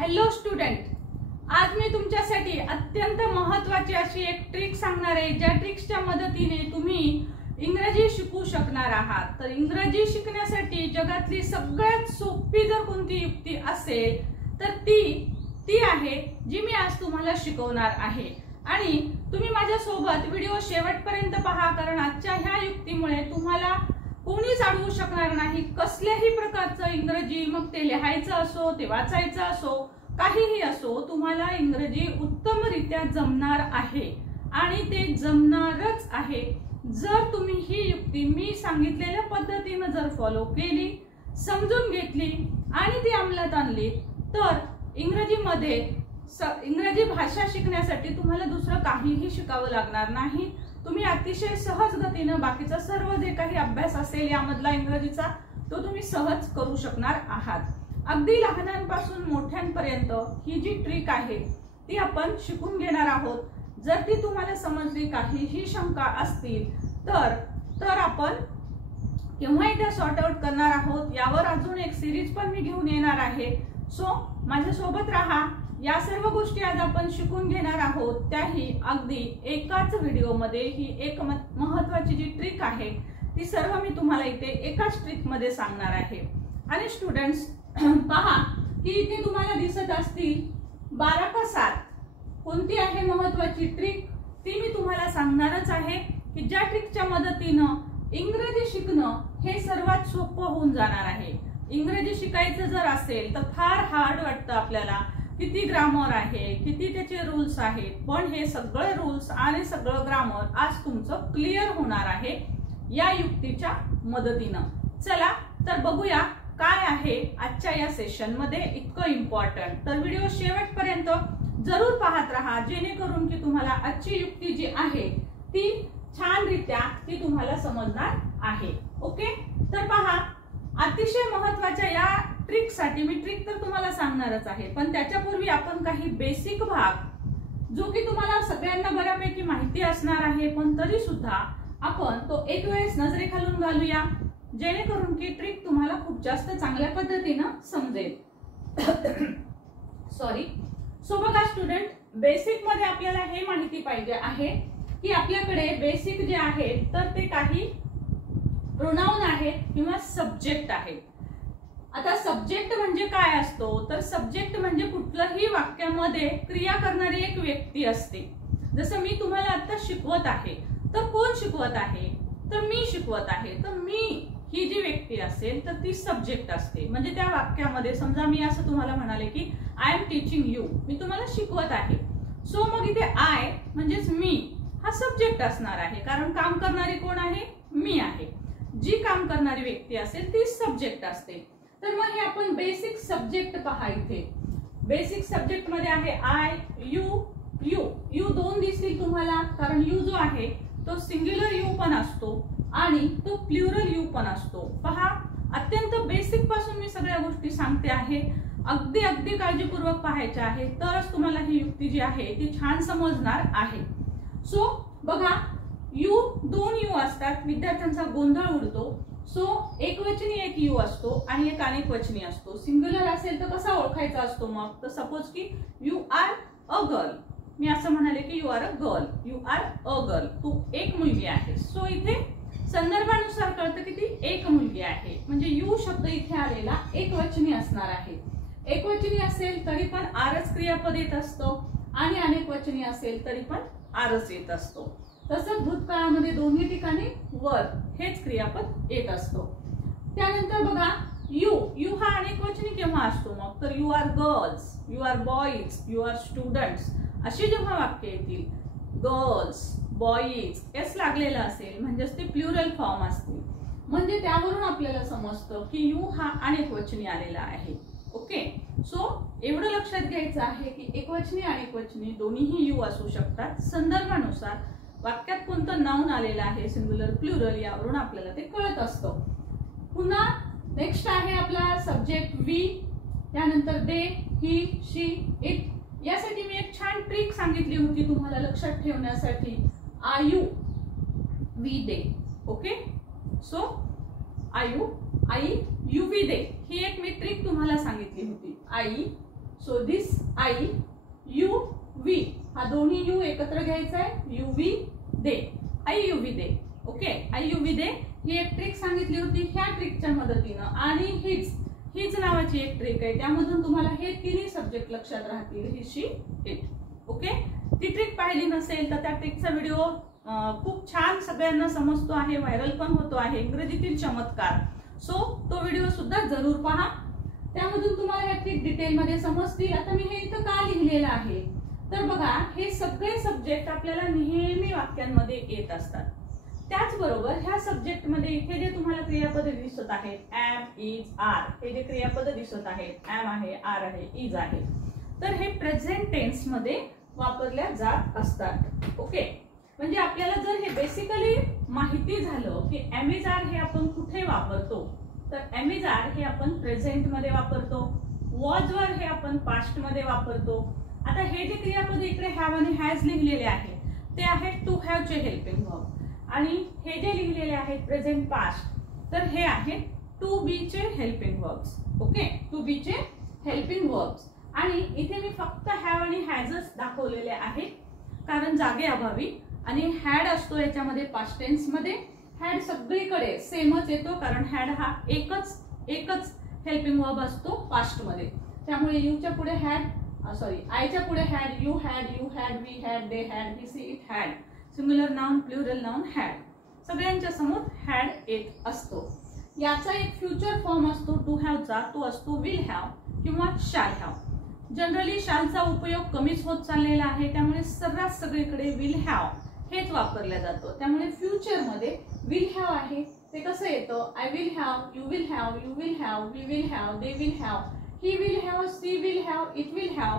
Hello student, आज मी तुमच्यासाठी अत्यंत महत्त्वाची अशी एक ट्रिक सांगणार आहे, ज्या ट्रिक्सच्या मदतीने तुम्ही इंग्रजी शिकू शकणार आहात। तर इंग्रजी शिकण्यासाठी जगातली सगळ्यात सोपी जर कोणती युक्ती असेल तर ती आहे जी मी आज तुम्हाला शिकवणार आहे। आणि तुम्ही माझ्या सोबत व्हिडिओ शेवटपर्यंत पहा, कारण आजच्या ह्या युक्तीमुळे तुम्हाला कोणीच अडवू शकणार नाही। कसल्याही प्रकारचं इंग्रजी, मग ते लिहायचं असो, ते वाचायचं असो, काहीही असो, तुम्हाला इंग्रजी उत्तमरित्या जमणार आहे आणि ते जमणारच आहे जर तुम्ही ही युक्ती मी सांगितलेल्या पद्धतीने जर फॉलो केली, समजून घेतली आणि ती अंमलात आणली, तर इंग्रजी भाषा शिकण्यासाठी तुम्हाला दुसरं काहीही शिकावं लागणार नाही। तुम्ही अतिशय सहज गतीने बाकीचा सर्व जे काही अभ्यास असेल यामधला इंग्रजीचा तो तुम्ही सहज करू शकणार आहात। अगदी लहानांपासून मोठ्यांपर्यंत ही जी ट्रिक आहे ती आपण शिकून घेणार आहोत। जर ती तुम्हाला समजली, काहीही शंका असतील तर आपण केव्हा एकदा सॉर्ट आउट करणार आहोत। यावर अजून एक सिरीज पण मी घेऊन येणार आहे। सो माझ्या सोबत राहा। या सर्व गोष्टी आज आपण शिकून घेणार आहोत, त्याही अगदी एकाच व्हिडिओ मध्ये। ही एक महत्त्वाची जी ट्रिक आहे ती सर्व मी तुम्हाला इथे एकाच ट्रिक मध्ये सांगणार आहे। आणि स्टुडंट्स पहा की इथे तुम्हाला दिसत असतील 12 का 7 कोणती आहे महत्त्वाची ट्रिक, ती मी तुम्हाला सांगणारच आहे की ज्या ट्रिकच्या मदतीने इंग्रजी शिकणं हे सर्वात सोपं होऊन जाणार आहे। इंग्रजी शिकायचं जर असेल तर फार हार्ड वाटतं आपल्याला, किती ग्रामर आहे, किती त्याचे रूल्स आहेत, पण हे सगळे रूल्स आणि सगळं ग्रामर आज तुमचं क्लिअर होणार आहे या युक्तीच्या मदतीने। चला तर बघूया काय आहे आजच्या या सेशन मध्ये इतकं इम्पॉर्टंट। तर व्हिडिओ शेवटपर्यंत जरूर पाहत राहा, जेणेकरून की तुम्हाला आजची युक्ती जी आहे ती छानरित्या ती तुम्हाला समजणार आहे। ओके, तर पहा अतिशय महत्त्वाच्या या ट्रिक साठी मी ट्रिक तर तुम्हाला सांगणारच आहे, पण त्याच्यापूर्वी आपण काही बेसिक भाग जो की तुम्हाला सगळ्यांना बऱ्यापैकी माहिती असणार आहे, पण तरी सुद्धा आपण तो एक वेळेस नजरेखालून घालूया, जेणेकरून की ट्रिक तुम्हाला खूप जास्त चांगल्या पद्धतीने समजेल। सॉरी। सो बघा स्टुडंट, बेसिक मध्ये आपल्याला हे माहिती पाहिजे आहे की आपल्याकडे बेसिक जे आहे तर ते काही प्रोनाउन आहेत किंवा सब्जेक्ट आहेत। आता सब्जेक्ट म्हणजे काय असतो, तर सब्जेक्ट म्हणजे कुठल्याही वाक्यामध्ये क्रिया करणारी एक व्यक्ती असते। जसं मी तुम्हाला आता शिकवत आहे, तर कोण शिकवत आहे, तर मी शिकवत आहे। तर मी ही जी व्यक्ती असेल तर ती सब्जेक्ट असते। म्हणजे त्या वाक्यामध्ये समजा मी असं तुम्हाला म्हणाले की आय एम टीचिंग यू, मी तुम्हाला शिकवत आहे। सो मग इथे आय म्हणजेच मी हा सब्जेक्ट असणार आहे, कारण काम करणारी कोण आहे, मी आहे। जी काम करणारी व्यक्ती असेल ती सब्जेक्ट असते। तर मग हे आपण बेसिक सब्जेक्ट पहा। इथे बेसिक सब्जेक्ट मध्ये आहे आय, यू दोन दिसतील तुम्हाला, कारण यू जो आहे तो सिंग्युलर यू पण असतो आणि तो प्लुरल यू पण असतो। पहा अत्यंत बेसिक पासून मी सगळ्या गोष्टी सांगते आहे, अगदी काळजीपूर्वक पाहायच्या आहे, तरच तुम्हाला ही युक्ती जी आहे ती छान समजणार आहे। सो बघा, दोन यू असतात, विद्यार्थ्यांचा गोंधळ उडतो। सो एकवचनी एक यू असतो आणि एक अनेकवचनी असतो। सिंग्युलर असेल तर कसा ओळखायचा असतो मग, तर सपोज की यू आर अ गर्ल, मी असं म्हणाले की यू आर अ गर्ल, तू एक मुलगी आहे। सो इथे संदर्भानुसार कळतं की ती एक मुलगी आहे, म्हणजे यू शब्द इथे आलेला एकवचनी असणार आहे। एकवचनी असेल तरी पण आरच क्रियापद येत असतो आणि अनेकवचनी असेल तरी पण आरच येत असतो। तसंच भूतकाळामध्ये दोन्ही ठिकाणी वर हेच क्रियापद येत असतो। त्यानंतर बघा यू हा अनेकवचनी केव्हा असतो मग, तर you are girls, you are boys, you are students अशी जेव्हा वाक्य येतील, गर्ल्स, बॉईज एस लागलेलं असेल म्हणजेच ते प्लुरल फॉर्म असतील, म्हणजे त्यावरून आपल्याला समजतं की यू हा अनेकवचनी आलेला आहे। ओके, सो एवढं लक्षात घ्यायचं आहे की एकवचनी अनेकवचनी दोन्हीही यू असू शकतात। संदर्भानुसार वाक्यात कोणतं नाउन आलेलं आहे, सिंग्युलर प्लुरल, यावरून आपल्याला ते कळत असतं। पुन्हा नेक्स्ट आहे आपला सब्जेक्ट वी, त्यानंतर दे, ही, शी, इट। यासाठी मी एक छान ट्रिक सांगितली होती तुम्हाला लक्षात ठेवण्यासाठी, I you, we, they. Okay, so I, you, we, they ही एक मी ट्रिक तुम्हाला सांगितली होती। I, so this I, you we, हा दोन्ही यू एकत्र घ्यायचा आहे, you we they, I you we they. Okay, I you we they ही एक ट्रिक सांगितली होती. ह्या ट्रिकच्या मदतीनं आणि हीच नावाची एक ट्रिक आहे, त्यामधून तुम्हाला हे तिन्ही सब्जेक्ट लक्षात राहतील, ही शी इट. ओके, ती ट्रिक पाहिली नसेल तर त्या ट्रिकचा व्हिडिओ खूप छान सगळ्यांना समजतो आहे, व्हायरल पण होतो आहे, इंग्रजीतील चमत्कार. सो तो व्हिडिओ सुद्धा जरूर पहा, त्यामधून तुम्हाला ह्या ट्रिक डिटेलमध्ये समजतील. आता मी हे इथं का लिहिलेलं आहे तर बघा, हे सगळे सब्जेक्ट आपल्याला नेहमी वाक्यांमध्ये येत असतात. त्याचबरोबर ह्या सब्जेक्ट मध्ये इथे जे तुम्हाला क्रियापद दिसत आहेत, एम, इज, आर, हे जे क्रियापद दिसत आहेत, एम आहे, आर आहे, इज आहे, तर हे प्रेझेंट टेन्स मध्ये वापरल्या जात असतात. ओके, म्हणजे आपल्याला जर हे बेसिकली माहिती झालं की एम इज आर हे आपण कुठे वापरतो, तर एम इज आर हे आपण प्रेझेंट मध्ये वापरतो, वॉज वर हे आपण पास्ट मध्ये वापरतो. आता हे जे क्रियापद इकडे हॅव आणि हॅज लिहिलेले आहे ते आहेत टू हॅव चे हेल्पिंग वर्ब, आणि हे जे लिहिलेले आहेत प्रेझेंट पास्ट, तर हे आहेत टू बी चे helping verbs. Okay, to be चे हेल्पिंग वर्ब्स. आणि इथे मी फक्त हॅव आणि हॅजच दाखवलेले आहेत कारण जागे अभावी, आणि हॅड असतो याच्यामध्ये पास्ट टेन्स मध्ये. हॅड सगळीकडे सेमच येतो कारण हॅड हा एकच हेल्पिंग वर्ब असतो पास्ट मध्ये, त्यामुळे यूच्या पुढे हॅड, आयच्या पुढे had, you had, we had, they had, he she it had, singular noun, plural noun, had, सगळ्यांच्या समोर हॅड येत असतो. याचा एक फ्युचर फॉर्म असतो टू हॅवचा, तो असतो विल हॅव किंवा शॅल हॅव. जनरली शॅलचा उपयोग कमीच होत चाललेला आहे, त्यामुळे सर्रास सगळीकडे विल हॅव हेच वापरलं जातं. त्यामुळे फ्युचर मध्ये विल हॅव आहे ते कसं येतं, I will have, you will have, we will have, they will have, he will have, she will have, it will have.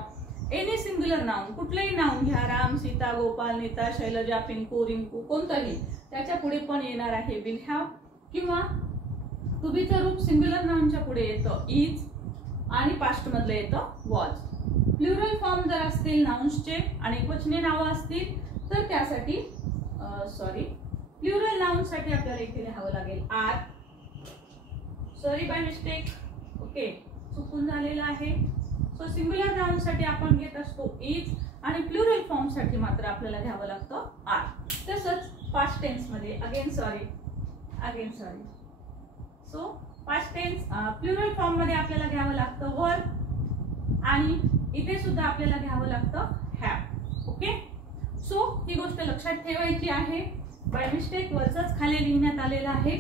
Any singular noun, कुठलंही नाउन घ्या, राम, सीता, गोपाल, नीता, शैलजा, पिंकू, रिंकू, कोणतंही, त्याच्या पुढे पण येणार आहे विल हॅव. किंवा टू बीचं रूप सिंग्युलर नाउनच्या पुढे येतं इज, आणि पास्ट मधलं येतं वॉज. प्लुरल फॉर्म जर असतील नाउन्सचे आणि एकवचनी नावं असतील तर त्यासाठी प्लुरल नाउन साठी आपल्याला इथे लिहावं लागेल are. Sorry by mistake, okay, चुकून झालेलं आहे. सो सिंग्युलर नाउन साठी आपण घेत असतो इज, आणि प्लुरल फॉर्म साठी मात्र आपल्याला घ्यावं लागतं आर. तसंच पास्ट टेन्स मध्ये again sorry, so past tense plural form मध्ये आपल्याला घ्यावं लागतं वर, आणि इथे सुद्धा आपल्याला घ्यावं लागतं हॅव. ओके, सो ही गोष्ट लक्षात ठेवायची आहे. बाय मिस्टेक वरच खाली लिहिण्यात आलेलं आहे.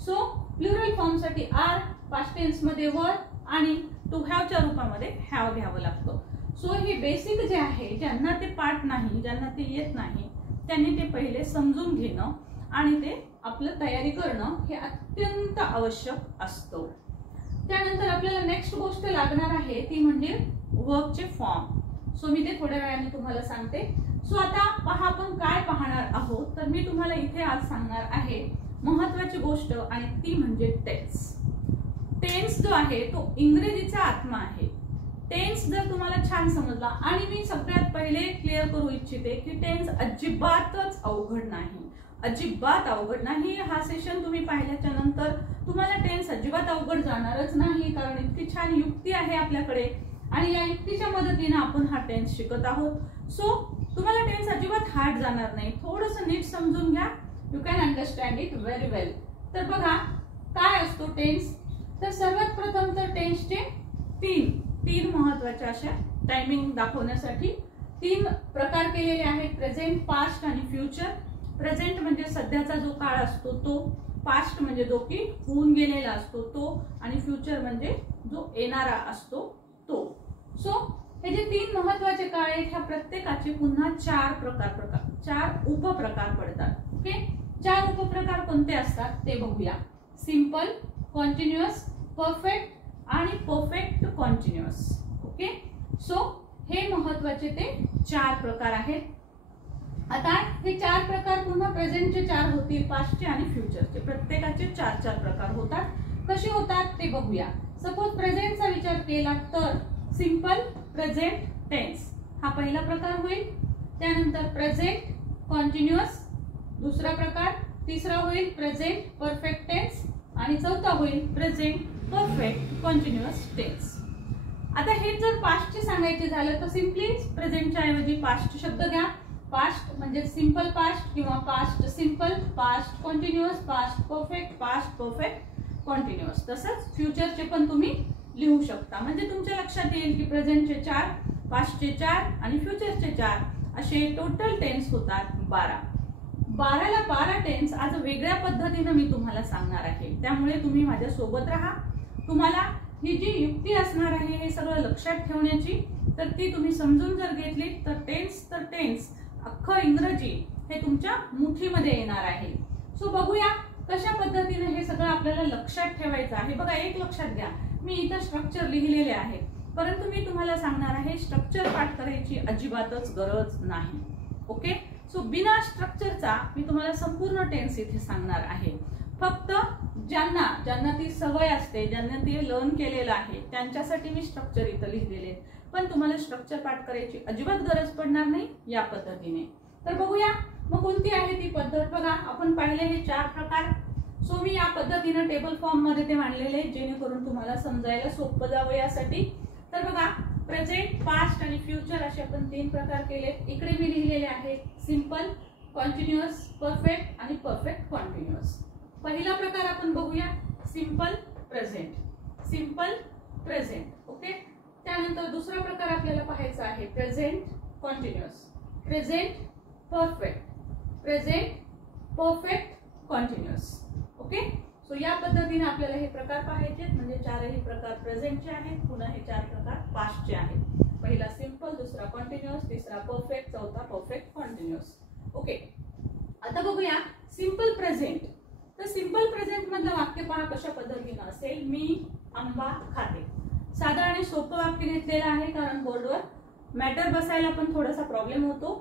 सो प्लुरल फॉर्म साठी आर, पास्ट टेन्स मध्ये वर, आणि टू हॅवच्या रूपामध्ये हॅव घ्यावं लागतं. सो हे बेसिक जे आहे, ज्यांना ते पाठ नाही, ज्यांना ते येत नाही, त्यांनी ते पहिले समजून घेणं आणि ते आपलं तयारी करणं हे अत्यंत आवश्यक असतं. त्यानंतर आपल्याला नेक्स्ट गोष्ट लागणार आहे ती म्हणजे वर्बचे फॉर्म. सो मी ते थोड्या वेळाने तुम्हाला सांगते. सो आता पहा, आपण काय पाहणार आहोत, तर मी तुम्हाला इथे आज सांगणार आहे महत्वाची गोष्ट, आणि ती म्हणजे टेन्स. टेन्स जो आहे तो इंग्रजीचा आत्मा आहे. टेन्स जर तुम्हाला छान समजला, आणि मी सगळ्यात पहिले क्लिअर करू इच्छिते की टेन्स अजिबातच अवघड नाही, अजिबात अवघड नाही. हा सेशन तुम्ही पाहिल्याच्या नंतर तुम्हाला टेन्स अजिबात अवघड जाणारच नाही, कारण इतकी छान युक्ती आहे आपल्याकडे, आणि या युक्तीच्या मदतीने आपण हा टेन्स शिकत आहोत. सो तुम्हाला टेन्स अजिबात हार्ड जाणार नाही. थोडंसं नीट समजून घ्या, you can understand it very well. तर बघा काय असतो टेन्स. तर सर्वात प्रथम तर टेन्सचे तीन महत्वाच्या अशा टायमिंग दाखवण्यासाठी 3 प्रकार केलेले आहेत, प्रेझेंट, पास्ट आणि फ्युचर. प्रेझेंट म्हणजे सध्याचा जो काळ असतो तो, पास्ट म्हणजे जो की होऊन गेलेला असतो तो, आणि फ्युचर म्हणजे जो येणारा असतो तो. सो हे जे 3 महत्वाचे काळ आहेत, ह्या प्रत्येकाचे पुन्हा 4 उपप्रकार पडतात. ओके, 4 उपप्रकार कोणते असतात ते बघूया. सिंपल, कॉन्टिन्युअस, परफेक्ट आणि परफेक्ट कॉन्टिन्युअस. ओके, सो हे महत्वाचे ते 4 प्रकार आहेत. आता हे 4 प्रकार पुन्हा प्रेझेंटचे 4 होतील, पास्टचे आणि फ्युचरचे, प्रत्येकाचे 4 प्रकार होतात. कसे होतात ते बघूया. सपोज प्रेझेंटचा विचार केला तर सिंपल प्रेझेंट टेन्स हा पहिला प्रकार होईल. त्यानंतर प्रेझेंट कॉन्टिन्युअस दुसरा प्रकार, तिसरा होईल प्रेझेंट परफेक्ट टेन्स, आणि चौथा होईल प्रेझेंट परफेक्ट कॉन्टिन्युअस टेन्स. आता हे जर पास्टचे सांगायचे झालं तर सिम्पली प्रेझेंटच्या ऐवजी पास्ट शब्द घ्या. पास्ट म्हणजे सिंपल पास्ट किंवा past simple, past continuous, past perfect, past perfect continuous. तसंच फ्युचरचे पण तुम्ही लिहू शकता. म्हणजे तुमच्या लक्षात येईल की प्रेझेंटचे 4, पास्टचे 4 आणि फ्युचरचे 4 असे टोटल टेन्स होतात 12. 12ला 12 टेन्स आज वेगळ्या पद्धतीने मी तुम्हाला सांगणार आहे. त्यामुळे तुम्ही माझ्या सोबत राहा. तुम्हाला ही जी युक्ती असणार आहे हे सगळं लक्षात ठेवण्याची, तर ती तुम्ही समजून जर घेतली तर टेन्स अख्खं इंग्रजी हे तुमच्या मुठीमध्ये येणार आहे. सो बघूया कशा पद्धतीने हे सगळं आपल्याला लक्षात ठेवायचं आहे. बघा, एक लक्षात घ्या, मी इथं स्ट्रक्चर लिहिलेले आहे, परंतु मी तुम्हाला सांगणार आहे स्ट्रक्चर पाठ करायची अजिबातच गरज नाही. ओके. सो बिना स्ट्रक्चरचा मी तुम्हाला संपूर्ण टेन्स इथे सांगणार आहे. फक्त ज्यांना ती सवय असते, ज्यांना ते लर्न केलेलं आहे त्यांच्यासाठी मी स्ट्रक्चर इथं लिहिलेले, पण तुम्हाला स्ट्रक्चर पाठ करायची अजिबात गरज पडणार नाही या पद्धतीने. तर बघूया मग कोणती आहे ती पद्धत. बघा, आपण पाहिले हे 4 प्रकार. सो मी या पद्धतीने टेबल फॉर्म मध्ये ते मांडलेले जेणेकरून तुम्हाला समजायला सोपं जावं यासाठी. तर बघा, प्रेझेंट, पास्ट आणि फ्युचर असे आपण 3 प्रकार केले. इकडे मी लिहिलेले आहे सिंपल, कंटिन्युअस, परफेक्ट आणि परफेक्ट कंटिन्युअस. पहिला प्रकार आपण बघूया, simple present. Simple present. Okay. त्यानंतर दुसरा प्रकार आपल्याला पाहायचा आहे present continuous, present perfect, present perfect continuous. Okay. So या पद्धतीने आपल्याला हे प्रकार पाहायचे. म्हणजे 4ही प्रकार प्रेझेंटचे आहेत, पुन्हा हे 4 प्रकार पास्टचे आहेत. पहिला सिंपल, दुसरा कंटिन्युअस, तिसरा परफेक्ट, चौथा परफेक्ट कंटिन्युअस. ओके. आता बघूया सिंपल प्रेझेंट. तर सिंपल प्रेझेंट मधलं वाक्य पहा कशा पद्धतीनं असेल. मी आंबा खाते. साधं आणि सोपं वाक्य घेतलेलं आहे, कारण बोर्डवर मॅटर बसायला पण थोडासा प्रॉब्लेम होतो.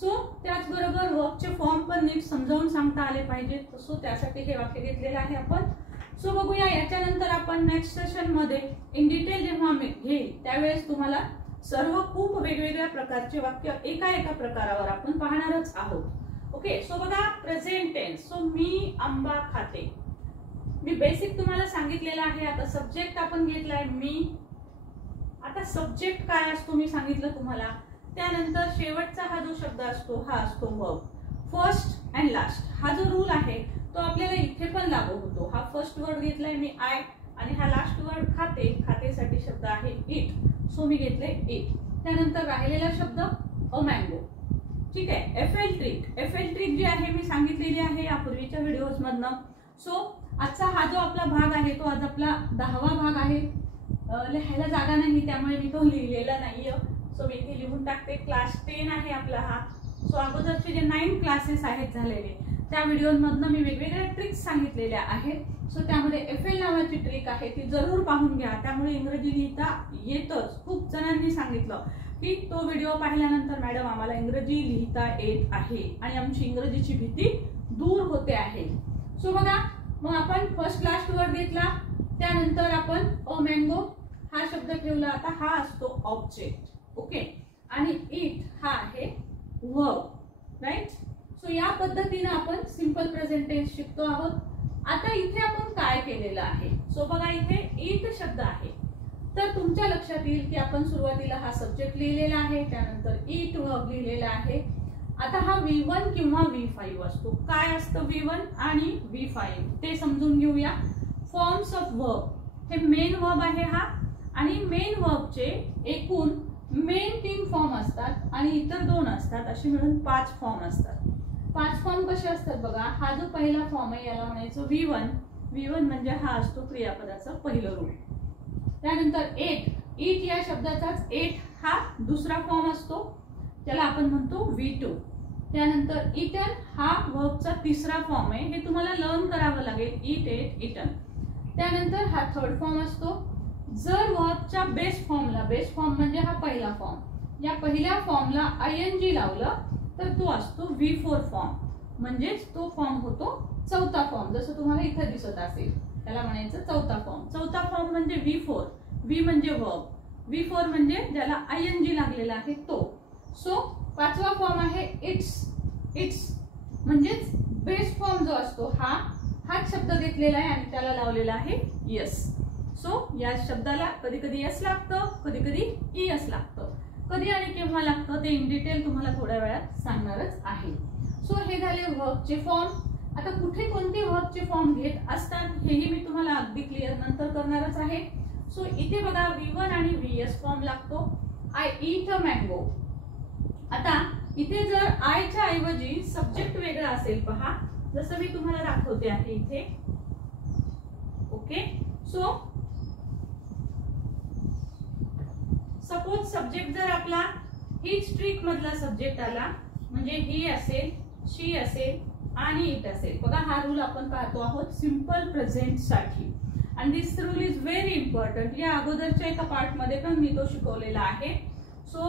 सो त्याचबरोबर वर्कचे फॉर्म पण नीट समजावून सांगता आले पाहिजेत. सो त्यासाठी हे वाक्य घेतलेलं आहे आपण. सो बघूया, याच्यानंतर आपण नेक्स्ट सेशन मध्ये इन डिटेल जेव्हा मी घेईल त्यावेळेस तुम्हाला सर्व खूप वेगवेगळ्या प्रकारचे वाक्य एका प्रकारावर आपण पाहणारच आहोत. ओके. सो बघा, प्रेझेंट टेन्स. सो मी आंबा खाते. मी बेसिक तुम्हाला सांगितलेलं आहे. आता सब्जेक्ट आपण घेतलाय मी. आता सब्जेक्ट काय असतो मी सांगितलं तुम्हाला. त्यानंतर शेवटचा हा जो शब्द असतो हा असतो वर्ब. फर्स्ट अँड लास्ट हा जो रूल आहे तो आपल्याला इथे पण लागू होतो. हा फर्स्ट वर्ड घेतलाय मी आय, आणि हा लास्ट वर्ड खाते. खातेसाठी शब्द आहे इट. सो मी घेतले इट. त्यानंतर राहिलेला शब्द अ मँगो. ठीक आहे. एफएल ट्रिक जी आहे मी सांगितलेली आहे यापूर्वीच्या व्हिडिओज मधनं. सो आजचा हा जो आपला भाग आहे तो आज आपला 10वा भाग आहे. लिहायला जागा नाही त्यामुळे मी तो लिहिलेला नाहीये. सो मी इथे लिहून टाकते. क्लास 10 आहे आपला हा. सो अगोदरचे जे 9 क्लासेस आहेत झालेले त्या व्हिडिओमधनं मी वेगवेगळ्या ट्रिक्स सांगितलेल्या आहेत. सो त्यामध्ये एफएल नावाची ट्रिक आहे ती जरूर पाहून घ्या. त्यामुळे इंग्रजी लिहिता येतच. खूप जणांनी सांगितलं की तो व्हिडिओ पाहिल्यानंतर मॅडम आम्हाला इंग्रजी लिहिता येत आहे आणि आमची इंग्रजीची भीती दूर होते आहे. सो बघा, मग आपण फर्स्ट लास्ट वर्ड घेतला. त्यानंतर आपण अ मँगो हा शब्द ठेवला. आता हा असतो ऑब्जेक्ट. ओके. आणि इट हा आहे वर्ब. राईट. सो या पद्धतीने आपण सिंपल प्रेझेंट टेन्स शिकतो आहोत. आता इथे आपण काय केलेलं आहे. सो बघा, इथे इट शब्द आहे. तर तुमच्या लक्षात येईल की आपण सुरुवातीला हा सब्जेक्ट लिहिलेला आहे, त्यानंतर इट वर्ब लिहिलेला आहे. आता हा V1 किंवा V5 असतो. काय असतं V1 आणि V5 ते समजून घेऊया. फॉर्म्स ऑफ वर्ब हे मेन वर्ब आहे हा, आणि मेन वर्बचे एकूण मेन 3 फॉर्म असतात आणि इतर 2 असतात. असे मिळून 5 फॉर्म असतात. 5 फॉर्म कसे असतात बघा. हा जो पहिला फॉर्म आहे याला म्हणायचं V1 म्हणजे हा असतो क्रियापदाचं पहिलं रूप. त्यानंतर इट या शब्दाचाच इट हा दुसरा फॉर्म असतो, त्याला आपण म्हणतो V2. त्यानंतर इटन हा वर्बचा तिसरा फॉर्म आहे. हे तुम्हाला लर्न करावं लागेल. Eat, ate, eaten. त्यानंतर हा थर्ड फॉर्म असतो. जर वर्बच्या बेस फॉर्म म्हणजे हा पहिला फॉर्म, या पहिल्या फॉर्मला ING लावलं तर तो असतो V4 फॉर्म. म्हणजेच तो फॉर्म होतो चौथा फॉर्म. जसं तुम्हाला इथे दिसत असेल त्याला म्हणायचं चौथा फॉर्म. चौथा फॉर्म म्हणजे V4. V म्हणजे वर्ब, V4 म्हणजे ज्याला ING लागलेला आहे तो. सो 5वा फॉर्म आहे इट्स. म्हणजेच बेस फॉर्म जो असतो हाच शब्द घेतलेला आहे आणि त्याला लावलेला आहे यस. सो या शब्दाला कधी कधी एस लागतं, कधी कधी ईएस लागतं. कधी आणि केव्हा लागतं ते इन डिटेल तुम्हाला थोड्या वेळात सांगणारच आहे. सो हे झाले व्हर्बचे फॉर्म. आता कुठे कोणते व्हर्बचे फॉर्म घेत असतात हेही मी तुम्हाला अगदी क्लिअर नंतर करणारच आहे. सो इथे बघा V1 आणि VS फॉर्म लागतो. I eat a mango. आता इथे जर आयच्या ऐवजी सब्जेक्ट वेगळा असेल पहा, जसं मी तुम्हाला दाखवते आहे इथे. ओके, सो सपोज सब्जेक्ट जर आपला हीच ट्रिक मधला सब्जेक्ट आला, म्हणजे ही असेल, शी असेल आणि इट असेल. बघा हा रूल आपण पाहतो आहोत सिंपल प्रेझेंट साठी, आणि दिस रूल इज व्हेरी इम्पॉर्टंट. या अगोदरच्या एका पार्ट मध्ये पण मी तो शिकवलेला आहे. सो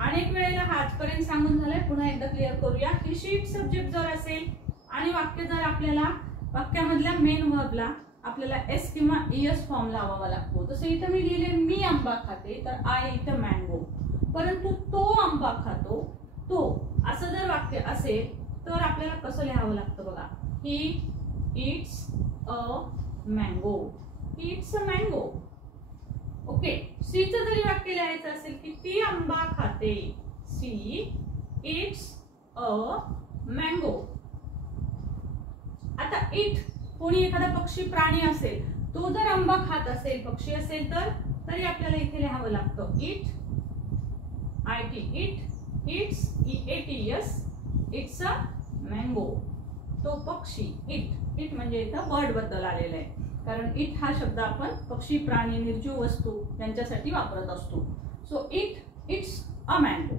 अनेक वेळेला हा आजपर्यंत सांगून झालाय, पुन्हा एकदा क्लिअर करूया की शीट सब्जेक्ट जर असेल आणि वाक्य जर आपल्याला वाक्यामधल्या मेन व्हर्बला आपल्याला एस किंवा ईएस फॉर्म लावावा लागतो. जसं इथं मी लिहिले मी आंबा खाते, तर आय ईट अ मँगो. परंतु तो आंबा खातो, तो असं जर वाक्य असेल तर आपल्याला कसं लिहावं लागतं बघा. He eats a mango. He eats a mango. Okay, सीचं जरी वाक्य लिहायचं असेल की ती आंबा खाते, सी ईट्स अ मँगो. आता इट कोणी एखादा पक्षी प्राणी असेल, तो जर आंबा खात असेल, पक्षी असेल तर तरी आपल्याला इथे लिहावं लागतं it, I T it, it's EATS, it's a mango. तो पक्षी इट, इट म्हणजे इथं बर्ड बद्दल आलेलं आहे, कारण इट हा शब्द आपण पक्षी, प्राणी, निर्जीव वस्तू यांच्यासाठी वापरत असतो. So it it's a mango.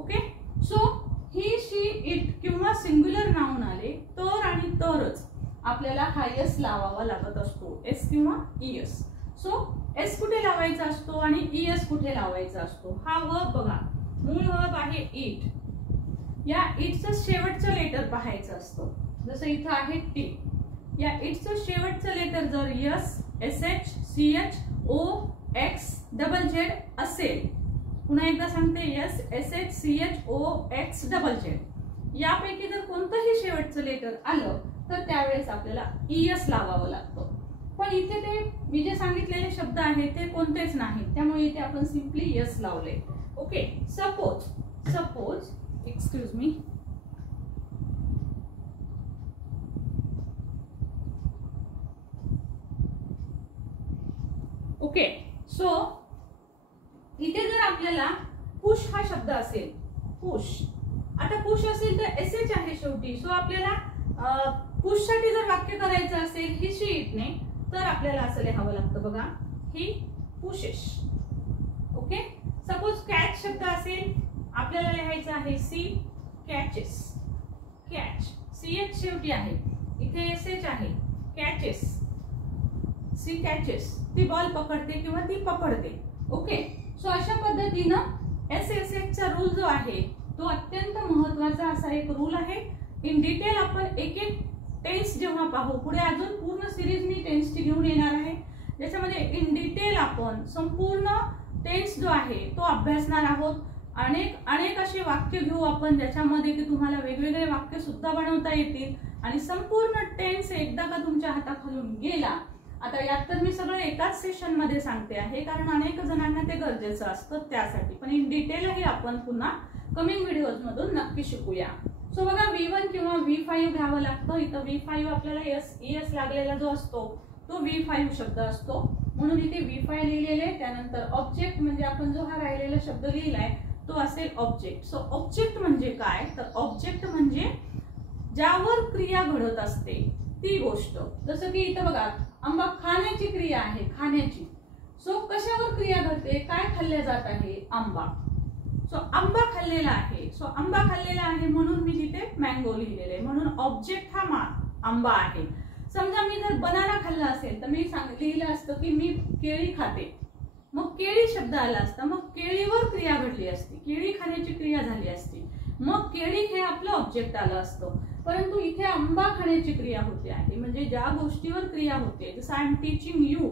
Okay, so he, she, it किंवा सिंग्युलर नाउन आले तर आणि तरच आपल्याला हा एस लावावा लागत असतो, एस किंवा ईएस. सो एस कुठे लावायचा असतो आणि ईएस कुठे लावायचा असतो. हा वर्ब बघा, मूळ वर्ब आहे इट. या इटचं शेवटचं लेटर पाहायचं असतं. जसं इथं आहे टी. या इटचं शेवटचं लेटर जर S, SH, CH, O, X, ZZ असेल, पुन्हा एकदा सांगते, S, SH, CH, O, X, ZZ यापैकी जर कोणतंही शेवटचं लेटर आलं तर त्यावेळेस आपल्याला ईएस लावावं लागतं. पण इथे ते मी जे सांगितलेले शब्द आहेत ते कोणतेच नाहीत, त्यामुळे इथे आपण सिम्पली एस लावले. Okay, suppose excuse me, okay, so इथे जर आपल्याला पुश हा शब्द असेल, पुश, आता पुश असेल तर SH आहे शेवटी. सो आपल्याला पुश साठी जर वाक्य करायचं असेल ही शी इटने, तर आपल्याला असं लिहावं लागतं बघा, ही पुशेस. ओके, सपोज कॅच शब्द असेल, आपल्याला लिहायचं आहे सी कॅचेस. कॅच, CH शेवटी आहे, इथे SH आहे, कॅचेस, सी कॅचेस, ती बॉल पकडते किंवा ती पकडते. ओके, सो अशा पद्धतीनं SH चा रूल जो आहे तो अत्यंत महत्वाचा असा एक रूल आहे. इन डिटेल आपण एक एक टेन्स जेव्हा पाहू, पुढे अजून पूर्ण सिरीज मी टेन्सची घेऊन येणार आहे, ज्याच्यामध्ये इन डिटेल आपण संपूर्ण टेन्स जो आहे तो अभ्यासणार आहोत. अनेक असे वाक्य घेऊ आपण ज्याच्यामध्ये की तुम्हाला वेगवेगळे वाक्य सुद्धा बनवता येतील, आणि संपूर्ण टेन्स एकदा का तुमच्या हाताखालून गेला, आता यात तर मी सगळं एकाच सेशन मध्ये सांगते आहे कारण अनेक जणांना ते गरजेचं असतं त्यासाठी, पण इन डिटेलही आपण पुन्हा कमिंग व्हिडिओज मधून नक्की शिकूया. सो बघा, V1 किंवा V5 घ्यावं लागतं. इथं V5 आपल्याला ES लागलेला जो असतो तो V5 शब्द असतो, म्हणून इथे V5 लिहिलेले. त्यानंतर ऑब्जेक्ट म्हणजे आपण जो हा राहिलेला शब्द लिहिलाय तो असेल ऑब्जेक्ट. सो ऑब्जेक्ट म्हणजे काय, तर ऑब्जेक्ट म्हणजे ज्यावर क्रिया घडत असते ती गोष्ट. जसं की इथं बघा, आंबा खाण्याची क्रिया आहे, खाण्याची. सो कशावर क्रिया घडते, काय खाल्ले जात आहे, आंबा. सो आंबा खाल्लेला आहे, सो आंबा खाल्लेला आहे म्हणून मी तिथे मँगो लिहिलेले आहे, म्हणून ऑब्जेक्ट हा आंबा आहे. समजा मी जर बनाना खाल्ला असेल तर मी लिहिलं असतं की मी केळी खाते, मग केळी शब्द आला असता, मग केळीवर क्रिया घडली असती, केळी खाण्याची क्रिया झाली असती, मग केळी हे आपलं ऑब्जेक्ट आलं असतं. परंतु इथे आंबा खाण्याची क्रिया होते आहे, म्हणजे ज्या गोष्टीवर क्रिया होते, जसं आय एम टीचिंग यू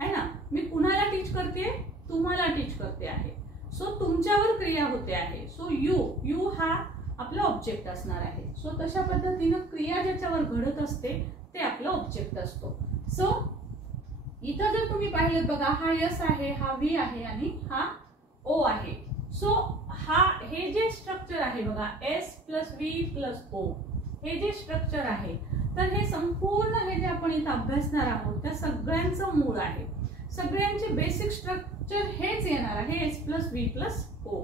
आहे ना, मी कुणाला टीच करते, तुम्हाला टीच करते आहे. सो तुमच्यावर क्रिया होते आहे. सो यू हा आपला ऑब्जेक्ट असणार आहे. सो तशा पद्धतीनं क्रिया ज्याच्यावर घडत असते ते आपलं ऑब्जेक्ट असतो. सो इथं जर तुम्ही पाहिलं बघा, हा एस आहे, हा व्ही आहे आणि हा ओ आहे. सो हे जे स्ट्रक्चर आहे बघा, S plus V plus O, हे जे स्ट्रक्चर आहे, तर हे संपूर्ण हे जे आपण इथं अभ्यासणार आहोत त्या सगळ्यांचं मूळ आहे. सगळ्यांचे बेसिक स्ट्रक्चर हेच येणार आहे, S plus V plus O.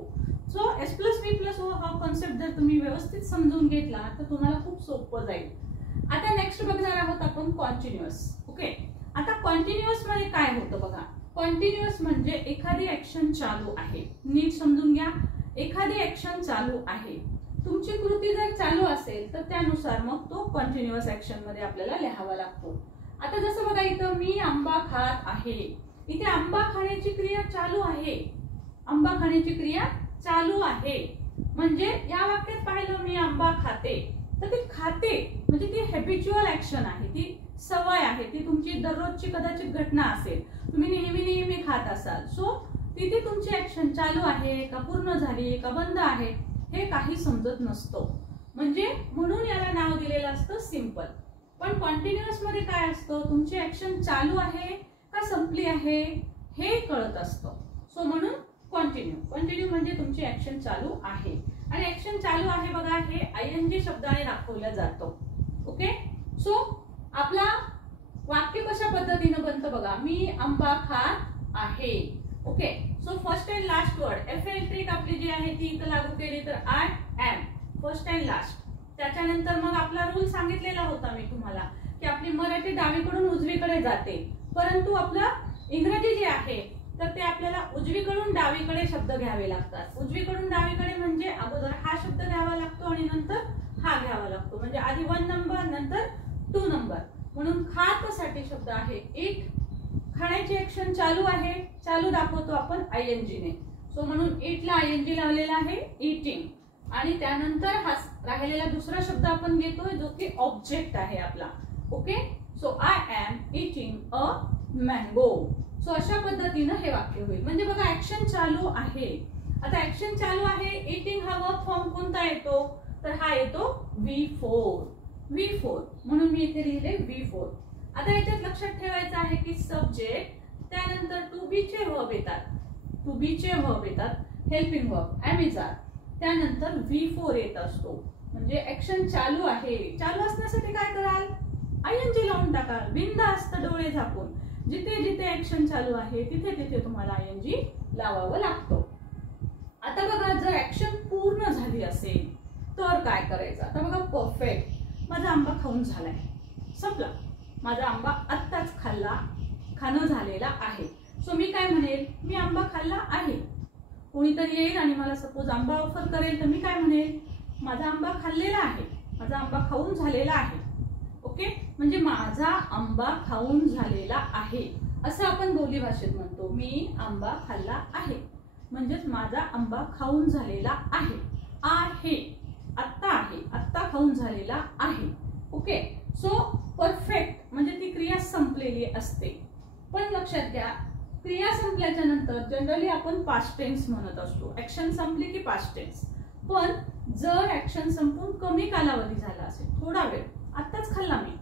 So S plus V plus O हा कॉन्सेप्ट जर तुम्ही व्यवस्थित समजून घेतला तर तुम्हाला खूप सोपं जाईल. आता नेक्स्ट बघणार आहोत आपण कॉन्टिन्युअस. ओके, आता कॉन्टिन्युअस मध्ये काय होतं बघा. कॉन्टिन्युअस म्हणजे एखादी ऍक्शन चालू आहे. नीट समजून घ्या, एखादी ऍक्शन चालू आहे. तुमची कृती जर चालू असेल तर त्यानुसार मग तो कॉन्टिन्युअस ऍक्शन मध्ये आपल्याला लिहावा लागतो. आता जसं बघा, इथं मी आंबा खात आहे. इथे आंबा खाण्याची क्रिया चालू आहे. आंबा खाण्याची क्रिया चालू आहे म्हणजे या वाक्यात पाहिलं मी आंबा खाते, तर ती खाते म्हणजे ती हॅबिच्युअल ऍक्शन आहे, ती सवय आहे, ती तुमची दररोजची कदाचित घटना असेल, तुम्ही नेहमी खात असाल. सो तिथे तुमची ऍक्शन चालू आहे का पूर्ण झाली का बंद आहे हे काही समजत नसतं. म्हणजे म्हणून याला नाव दिलेलं असतं सिंपल. पण कॉन्टिन्युअस मध्ये काय असतं, तुमची ऍक्शन चालू आहे का संपली आहे हे कळत असतं. सो म्हणून कॉन्टिन्यू म्हणजे तुमची ऍक्शन चालू आहे. आणि ऍक्शन चालू आहे बघा, हे आयएनजी शब्दाने दाखवलं जातं. ओके, सो आपला वाक्य कशा पद्धतीने बनतं बघा, मी आंबा खात आहे. Okay, so first and last word FL trick आपली जी आहे ती इथं लागू केली तर I am, first and last. त्याच्यानंतर मग आपला रूल सांगितलेला होता मी तुम्हाला की आपली मराठी डावीकडून उजवीकडे जाते, परंतु आपलं इंग्रजी जे आहे तर ते आपल्याला उजवीकडून डावीकडे शब्द घ्यावे लागतात. उजवीकडून डावीकडे म्हणजे अगोदर हा शब्द घ्यावा लागतो आणि नंतर हा घ्यावा लागतो. म्हणजे आधी 1 नंबर नंतर 2 नंबर. म्हणून खात साठी शब्द आहे इट. खाण्याची ऍक्शन चालू आहे, चालू दाखवतो आपण आयएनजी ने. सो म्हणून इटला आयएनजी लावलेला आहे, इटिंग. आणि त्यानंतर हा राहिलेला दुसरा शब्द आपण घेतोय जो की ऑब्जेक्ट आहे आपला. Okay, so I am eating a mango. So अशा पद्धतीनं हे वाक्य होईल. म्हणजे बघा, ऍक्शन चालू आहे. आता ऍक्शन चालू आहे, इटिंग हा वर्ब फॉर्म कोणता येतो तर हा येतो V4. V4 म्हणून मी इथे लिहिले V4. आता याच्यात लक्षात ठेवायचं आहे की सब्जेक्ट, त्यानंतर टू बी चे वर्ब येतात, टू बी चे वर्ब येतात, helping verb am is are, त्यानंतर V4 येत असतो. म्हणजे ऍक्शन चालू आहे. चालू असण्यासाठी काय कराल, आयएनजी लावून टाकाल, बिनधास्त डोळे झाकून. जिथे जिथे ऍक्शन चालू आहे तिथे तिथे तुम्हाला आयएनजी लावावं लागतं. आता बघा, जर ऍक्शन पूर्ण झाली असेल तर काय करायचं. आता बघा, परफेक्ट, माझा आंबा खाऊन झालाय, संपला. माझा आंबा आत्ताच खाणं झालेला आहे. सो मी काय म्हणेल, मी आंबा खाल्ला आहे. कोणीतरी येईल आणि मला सपोज आंबा ऑफर करेल तर मी काय म्हणेल, माझा आंबा खाल्लेला आहे, माझा आंबा खाऊन झालेला आहे. ओके, म्हणजे माझा आंबा खाऊन झालेला आहे असं आपण बोली भाषेत म्हणतो. मी आंबा खाल्ला आहे म्हणजेच माझा आंबा खाऊन झालेला आहे. आत्ता आहे, आत्ता खाऊन झालेला आहे. ओके, सो परफेक्ट म्हणजे ती क्रिया संपलेली असते. पण लक्षात घ्या, क्रिया संपल्याच्या नंतर जनरली आपण पास्ट टेन्स म्हणत असतो. ऍक्शन संपली की पास्ट टेन्स. पण जर ऍक्शन संपून कमी कालावधी झाला असेल, थोडा वेळ, आत्ताच खाल्ला मी,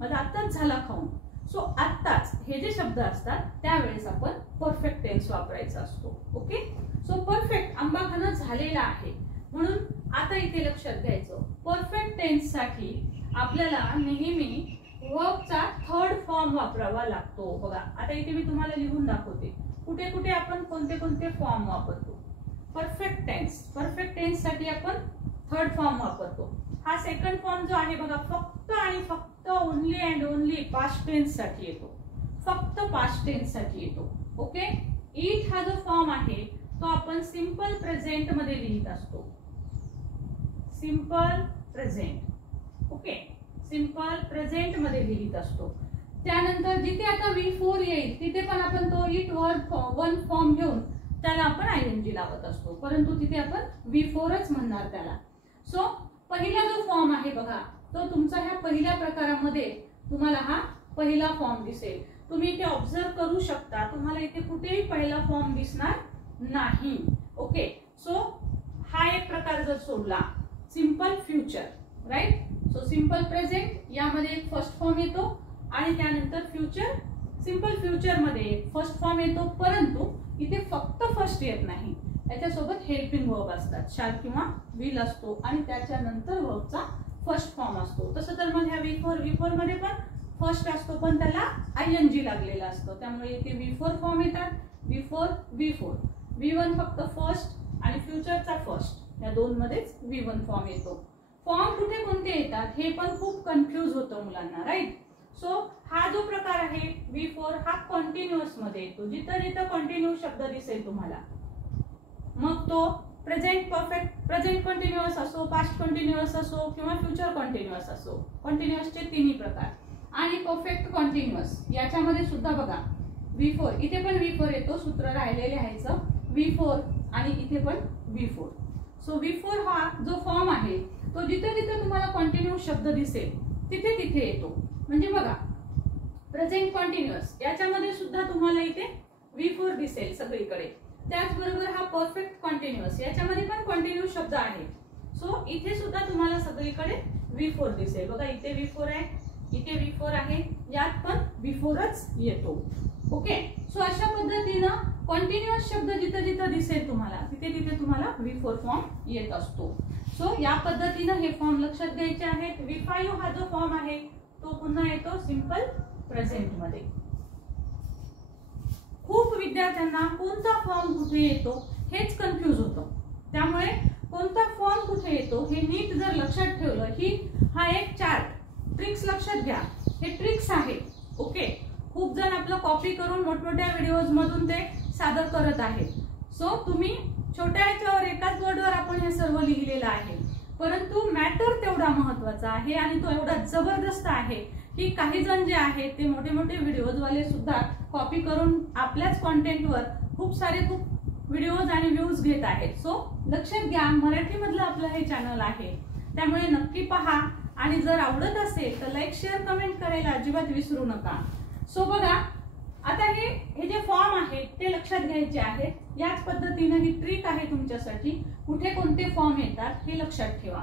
माझा आत्ताच झाला खाऊन, सो आत्ताच हे जे शब्द असतात त्यावेळेस आपण परफेक्ट टेन्स वापरायचा असतो. ओके, सो परफेक्ट, आंबा खाणं झालेला आहे. म्हणून आता इथे लक्षात घ्यायचं, परफेक्ट टेन्स साठी आपल्याला नेहमी वर्बचा थर्ड फॉर्म वापरावा लागतो. बघा, आता इथे मी तुम्हाला लिहून दाखवते कुठे कुठे आपण कोणते कोणते फॉर्म वापरतो. परफेक्ट टेन्स साठी आपण थर्ड फॉर्म वापरतो. हा सेकंड फॉर्म जो आहे बघा, फक्त आणि फक्त only and only past tense साठी येतो, फक्त पास्ट टेन्स साठी येतो. ओके, इट हा जो फॉर्म आहे तो आपण सिंपल प्रेझेंट मध्ये लिहित असतो, simple present. Okay, simple present मध्ये लिहित असतो. त्यानंतर जिथे आता V4 येईल तिथे पण आपण तो इट वन फॉर्म घेऊन त्याला आपण आयएनजी लावत असतो, परंतु तिथे आपण V4च म्हणणार त्याला. सो पहिला जो फॉर्म आहे बघा, तो तुमचा ह्या पहिल्या प्रकारामध्ये तुम्हाला हा पहिला फॉर्म दिसेल. तुम्ही इथे ऑब्झर्व करू शकता, तुम्हाला इथे कुठेही पहिला फॉर्म दिसणार नाही. ओके, सो हा एक प्रकार जर सोडला, simple future, right. So simple present यामध्ये एक फर्स्ट फॉर्म येतो आणि त्यानंतर फ्युचर सिंपल फ्युचर मध्ये फर्स्ट फॉर्म येतो, परंतु इथे फक्त फर्स्ट येत नाही, त्याच्यासोबत हेल्पिंग वर्ब असतात, शाल किंवा विल असतो आणि त्याच्यानंतर वर्बचा फर्स्ट फॉर्म असतो. तसं तर मग ह्या V4 मध्ये पण फर्स्ट असतो, पण त्याला ING लागलेला असतो, त्यामुळे इथे V4 फॉर्म येतात. V4 V1 फक्त फर्स्ट आणि फ्युचरचा फर्स्ट या दोन मध्येच V1 फॉर्म येतो. फॉर्म कुठे कोणते येतात हे पण खूप कन्फ्यूज होतं मुलांना, राईट. सो हा जो प्रकार आहे V4 हा कॉन्टिन्युअस मध्ये येतो. जिथं जिथं कंटिन्यूअस शब्द दिसेल तुम्हाला, मग तो प्रेझेंट परफेक्ट, प्रेझेंट कंटिन्युअस असो, पास्ट कंटिन्युअस असो किंवा फ्युचर कंटिन्युअस असो, कंटिन्युअसचे तिन्ही प्रकार. आणि परफेक्ट कंटिन्युअस याच्यामध्ये सुद्धा बघा V4, इथे पण V4 येतो, सूत्र राहिलेले आहेचं V4 आणि इथे पण V4. सो V4 हा जो फॉर्म आहे तो जिथे जिथे तुम्हाला कंटिन्युअस शब्द दिसेल तिथे तिथे येतो. म्हणजे बघा प्रेझेंट कंटिन्युअस याच्यामध्ये सुद्धा तुम्हाला इथे V4 दिसेल सगळीकडे. त्याचबरोबर हा परफेक्ट कंटिन्युअस याच्यामध्ये पण कंटिन्युअस शब्द आहे, सो इथे सुद्धा तुम्हाला सगळीकडे V4 दिसेल. बघा इथे V4 आहे, इथे V4 आहे, यात पण V4च येतो. ओके. सो अशा पद्धतीनं कंटिन्युअस शब्द जिथे जिथे दिसेल तुम्हाला तिथे तिथे तुम्हाला V4 फॉर्म येत असतो. सो या पद्धतीनं हे फॉर्म लक्षात घ्यायचे आहेत. V5 हा जो फॉर्म आहे तो पुन्हा येतो सिंपल प्रेझेंट मध्ये. खूप विद्यार्थ्यांना कोणता फॉर्म कुठे येतो हेच कन्फ्यूज होतं, त्यामुळे कोणता फॉर्म कुठे येतो हे नीट जर लक्षात ठेवलं, ही हा एक चार्ट ट्रिक्स लक्षात घ्या, हे ट्रिक्स आहे. ओके. खूप जण आपलं कॉपी करून मोठमोठ्या व्हिडिओज मधून ते सादर करत आहेत. सो तुम्ही छोट्या ह्याच्यावर एकाच बोर्डवर आपण हे सर्व लिहिलेलं आहे, परंतु मॅटर तेवढा महत्वाचा आहे आणि तो एवढा जबरदस्त आहे की काही जण जे आहेत ते मोठे मोठे व्हिडिओज वाले सुद्धा कॉपी करून आपल्याच कॉन्टेंटवर खूप व्हिडिओज आणि व्ह्यूज घेत आहेत. सो लक्षात घ्या, मराठी मधलं आपलं हे चॅनल आहे, त्यामुळे नक्की पहा आणि जर आवडत असेल तर लाईक, शेअर, कमेंट करायला अजिबात विसरू नका. सो बघा आता हे जे फॉर्म आहेत ते लक्षात घ्यायचे आहेत. याच पद्धतीने ही ट्रिक आहे तुमच्यासाठी, कुठे कोणते फॉर्म येतात हे लक्षात ठेवा.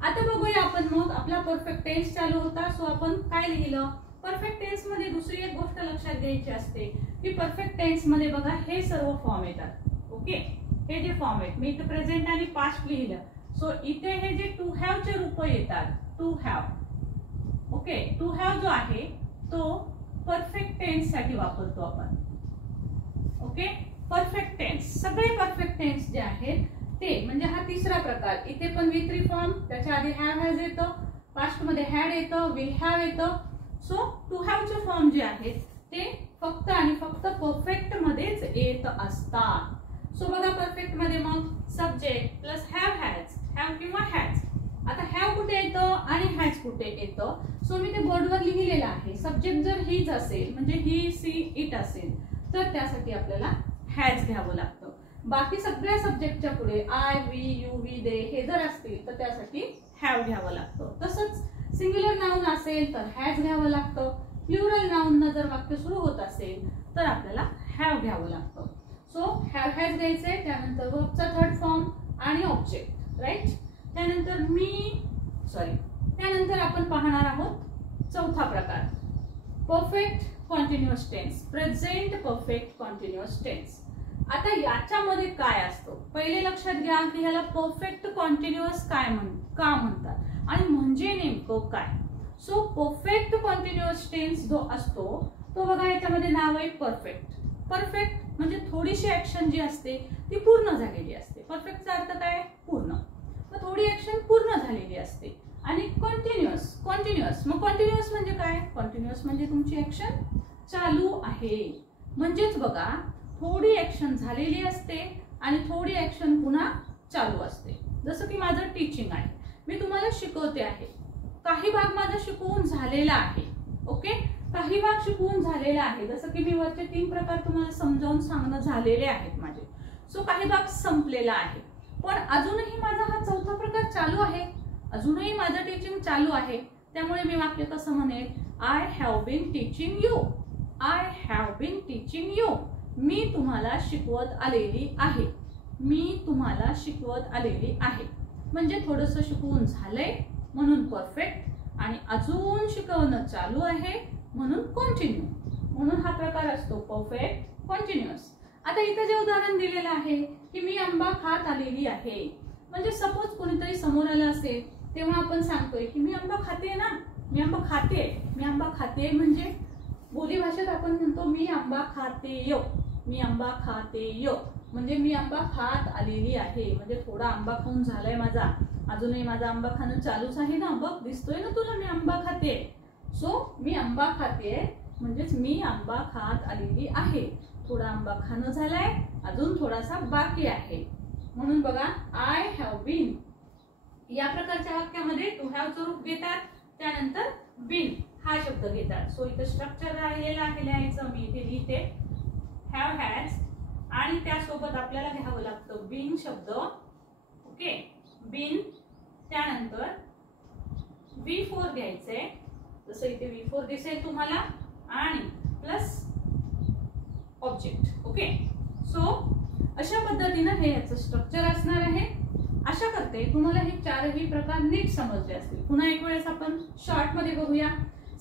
आता बघूया आपण, मग आपला परफेक्ट टेन्स चालू होता. सो आपण काय लिहिलं, परफेक्ट टेन्स मध्ये दुसरी एक गोष्ट लक्षात घ्यायची असते की परफेक्ट टेन्स मध्ये बघा हे सर्व फॉर्म येतात. ओके. हे जे फॉर्म आहेत, मी इथे प्रेझेंट आणि पास्ट लिहिलं, सो इथे हे जे टू हॅव चे रूप येतात, to have. Okay. To have जो आहे तो परफेक्ट टेन्स साठी वापरतो आपण. ओके. परफेक्ट टेन्स, सगळे परफेक्ट टेन्स जे आहेत ते, म्हणजे हा तिसरा प्रकार. इथे पण V3 फॉर्म, त्याच्या आधी हॅव हॅज येतं, पास्ट मध्ये हॅड येतं, विल हॅव येतं. सो टू हॅव चे फॉर्म जे आहेत ते फक्त आणि फक्त परफेक्ट मध्येच येत असतात. सो बघा परफेक्ट मध्ये मग subject plus have has, have किंवा हॅज. आता हॅव कुठे येतं आणि हॅज कुठे येतं, सो मी ते बोर्डवर लिहिलेलं आहे. सब्जेक्ट जर हीच असेल म्हणजे ही, सी, इट असेल तर त्यासाठी आपल्याला हॅज घ्यावं लागतं. बाकी सगळ्या सब्जेक्टच्या पुढे आय, वी, यू, वी, दे हे जर असतील तर त्यासाठी हॅव घ्यावं लागतं. तसंच सिंग्युलर नाउन असेल तर हॅज घ्यावं लागतं. प्लुरल नाउन जर वाक्य सुरू होत असेल तर आपल्याला हॅव घ्यावं लागतं. सो हॅव हॅज घ्यायचंय, त्यानंतर वर्बचा थर्ड फॉर्म आणि ऑब्जेक्ट, राईट. त्यानंतर आपण पाहणार आहोत चौथा प्रकार, perfect continuous tense, present perfect continuous tense. आता याच्यामध्ये काय असतं पहिले लक्षात घ्या की ह्याला परफेक्ट कॉन्टिन्युअस का म्हणतात आणि म्हणजे नेमकं काय. सो परफेक्ट कॉन्टिन्युअस टेन्स जो असतो तो बघा याच्यामध्ये नाव आहे परफेक्ट. परफेक्ट म्हणजे थोडीशी ऍक्शन जी असते ती पूर्ण झालेली असते. परफेक्टचा अर्थ काय, पूर्ण. मग थोडी ऍक्शन पूर्ण झालेली असते. आणि कंटिन्युअस, मग कंटिन्युअस म्हणजे काय, कंटिन्युअस म्हणजे तुमची ऍक्शन चालू आहे. म्हणजेच बघा थोडी ऍक्शन झालेली असते आणि थोडी ऍक्शन पुन्हा चालू असते. जसं की माझं टीचिंग आहे, मी तुम्हाला शिकवते आहे, काही भाग माझा शिकवून झालेला आहे. ओके. काही भाग शिकवून झालेला आहे, जसं की मी वरचे 3 प्रकार तुम्हाला समजावून सांगणं झालेले आहेत माझे. सो काही भाग संपलेला आहे, पण अजूनही माझा हा चौथा प्रकार चालू आहे, अजूनही माझं टीचिंग चालू आहे. त्यामुळे मी वाक्य कसं म्हणेल, I have been teaching you, I have been teaching you. मी तुम्हाला शिकवत आलेली आहे, मी तुम्हाला शिकवत आलेली आहे. म्हणजे थोडंसं शिकवून झालंय म्हणून परफेक्ट आणि अजून शिकवणं चालू आहे म्हणून कंटिन्यू. म्हणून हा प्रकार असतो परफेक्ट कंटिन्युअस. आता इथे जे उदाहरण दिलेलं आहे की मी आंबा खात आलेली आहे, म्हणजे सपोज कोणीतरी समोर आलं असेल तेव्हा आपण सांगतोय की मी आंबा खाते ना, मी आंबा खाते. मी आंबा खाते म्हणजे बोली भाषेत आपण म्हणतो मी आंबा खाते, मी आंबा खाते, म्हणजे मी आंबा खात आलेली आहे, म्हणजे थोडा आंबा खाऊन झालाय माझा, अजूनही माझा आंबा खाणं चालूच आहे ना, बघ दिसतोय ना तुला मी आंबा खाते. सो मी आंबा खाते म्हणजेच मी आंबा खात आलेली आहे, थोडा आंबा खाणं झालाय, अजून थोडासा बाकी आहे. म्हणून बघा आय हॅव बीन या प्रकारच्या वाक्यामध्ये टू हॅवचं रूप घेतात, त्यानंतर बीन हा शब्द घेतात. सो इथे स्ट्रक्चर राहिलेलं आहे लिहायचं, मी इथे लिहिते हॅव हॅज आणि त्यासोबत आपल्याला घ्यावं लागतं बीन शब्द. ओके, बीन, त्यानंतर V4 घ्यायचे, जसं इथे V4 दिसेल तुम्हाला, आणि प्लस ऑब्जेक्ट. ओके, सो अशा पद्धतीनं हे याचं स्ट्रक्चर असणार आहे. आशा करते तुम्हाला हे चारही प्रकार नीट समजले असतील. पुन्हा एक वेळेस आपण शॉर्ट मध्ये बघूया.